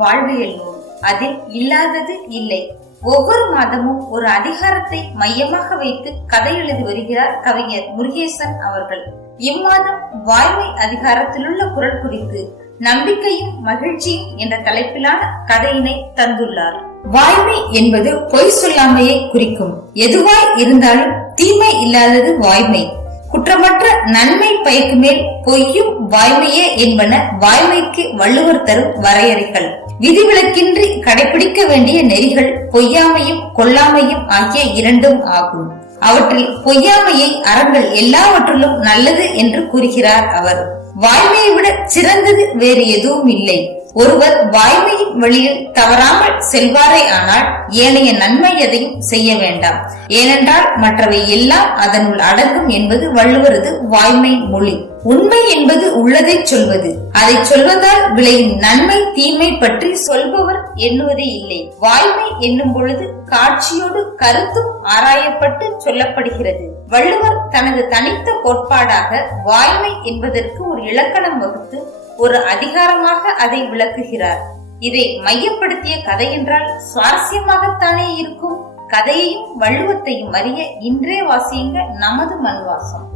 வாழ்வியல் நூல். அதில் இல்லாதது இல்லை. ஒவ்வொரு மாதமும் ஒரு அதிகாரத்தை மையமாக வைத்து கதை எழுதி வருகிறார் கவிஞர் முருகேசன் அவர்கள். இம்மாதம் வாய்மை அதிகாரத்திலுள்ள குரல் குறித்து நம்பிக்கையும் மகிழ்ச்சியும் என்ற தலைப்பிலான கதையினை தந்துள்ளார். வாய்மை என்பது பொய் சொல்லாமையை குறிக்கும். எதுவாய் இருந்தாலும் தீமை இல்லாதது வாய்மை. குற்றமற்ற நன்மை பயக்கு மேல் பொய்யும் வாய்மையே என்பன வாய்மைக்கு வள்ளுவர் தரும் வரையறைகள். விதிவிலக்கின்றி கடைபிடிக்க வேண்டிய நெறிகள் பொய்யாமையும் கொல்லாமையும் ஆகிய இரண்டும் ஆகும். அவற்றில் பொய்யாமையை அறங்கள் எல்லாவற்றிலும் நல்லது என்று கூறுகிறார் அவர். வாய்மையை விட சிறந்தது வேறு எதுவும் இல்லை. ஒருவர் வாய்மையின் வழியில் தவறாமல் செல்வாரே ஆனால் ஏனைய நன்மை எதையும் செய்ய வேண்டாம். ஏனென்றால் மற்றவை எல்லாம் அதனுள் அடங்கும் என்பது வள்ளுவரது வாய்மை மொழி. உண்மை என்பது உள்ளதை சொல்வது. அதை சொல்வதால் விளையும் நன்மை தீமை பற்றி சொல்பவர் எண்ணுவதே இல்லை. வாய்மை என்னும் பொழுது காட்சியோடு கருத்தும் ஆராயப்பட்டு சொல்லப்படுகிறது. வள்ளுவர் தனது தனித்த கோட்பாடாக வாய்மை என்பதற்கு ஒரு இலக்கணம் வகுத்து ஒரு அதிகாரமாக அதை விளக்குகிறார். இதை மையப்படுத்திய கதை என்றால் சுவாரஸ்யமாகத்தானே இருக்கும். கதையையும் வள்ளுவத்தையும் அறிய இன்றே வாசியுங்க நமது மண்வாசம்.